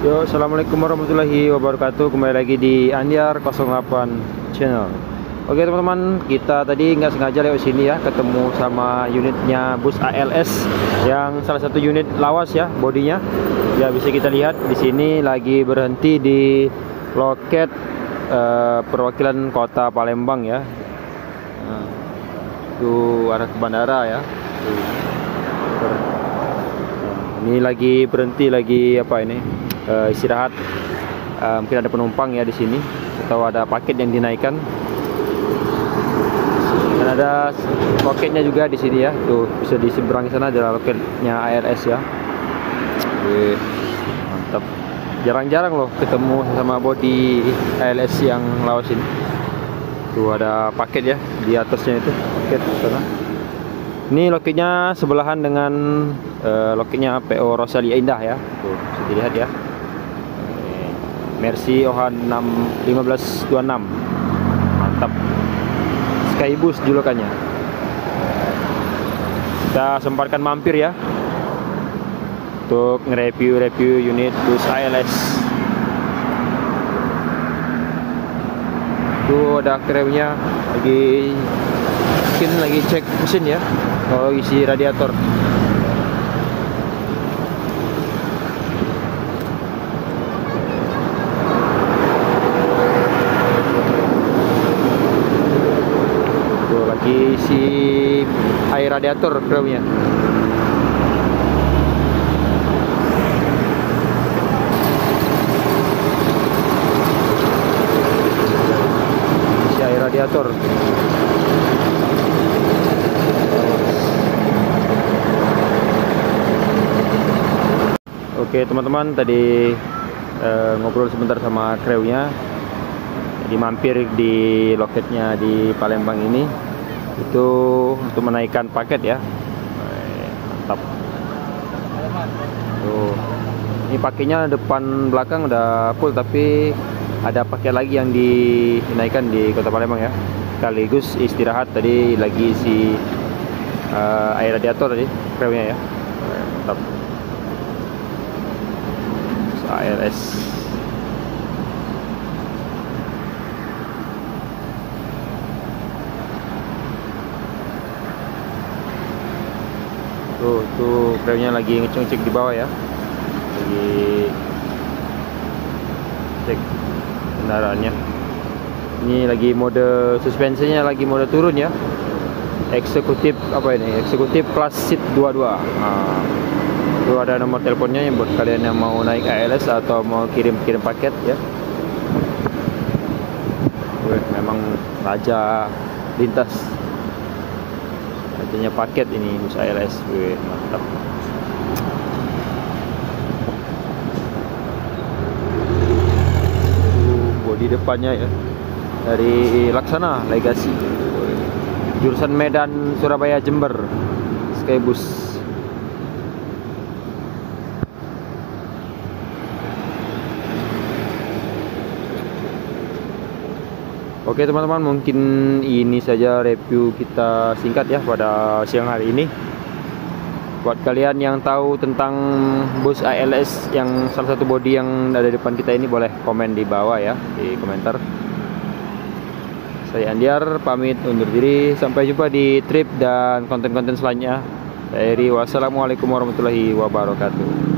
Yo, assalamualaikum warahmatullahi wabarakatuh. Kembali lagi di Andiar 08 channel. Oke teman-teman, kita tadi nggak sengaja lewat sini ya, ketemu sama unitnya bus ALS yang salah satu unit lawas ya, bodinya. Ya bisa kita lihat di sini lagi berhenti di loket perwakilan kota Palembang ya. Tuh arah ke bandara ya. Ini lagi berhenti, lagi apa ini? Istirahat. Mungkin ada penumpang ya di sini, atau ada paket yang dinaikkan. Dan ada loketnya juga di sini ya. Tuh bisa di seberang sana ada loketnya ALS ya. Wih, mantap. Jarang-jarang loh ketemu sama body ALS yang lawas ini. Tuh ada paket ya di atasnya itu, paket sana. Ini loketnya sebelahan dengan loketnya PO Rosalia Indah ya. Tuh bisa dilihat ya. Mercy OH 1526. Mantap. Skybus julukannya. Kita sempatkan mampir ya untuk nge-review unit bus ALS. Tuh ada krewnya mungkin lagi cek mesin ya, kalau isi radiator. Tuh lagi isi air radiator krewnya. Isi air radiator. Oke teman-teman, tadi ngobrol sebentar sama krewnya. Jadi mampir di loketnya di Palembang ini itu untuk menaikkan paket ya. Mantap. Tuh, ini paketnya depan belakang udah full, tapi ada paket lagi yang dinaikkan di Kota Palembang ya. Sekaligus istirahat, tadi lagi isi air radiator tadi krewnya ya. Mantap. ALS. Tuh krewnya lagi ngecek di bawah ya. Lagi cek kendaraannya. Ini lagi mode suspensinya, lagi mode turun ya. Eksekutif apa ini? Eksekutif kelas seat 22. Nah, itu ada nomor teleponnya yang buat kalian yang mau naik ALS atau mau kirim paket ya. Wih, memang raja lintas, rajanya paket ini bus ALS. Wih, mantap. Bodi depannya ya dari Laksana Legacy, jurusan Medan Surabaya Jember, Skybus. Oke teman-teman, mungkin ini saja review kita singkat ya pada siang hari ini. Buat kalian yang tahu tentang bus ALS yang salah satu bodi yang ada di depan kita ini, boleh komen di bawah ya, di komentar. Saya Andiar pamit undur diri, sampai jumpa di trip dan konten-konten selanjutnya. Wassalamualaikum warahmatullahi wabarakatuh.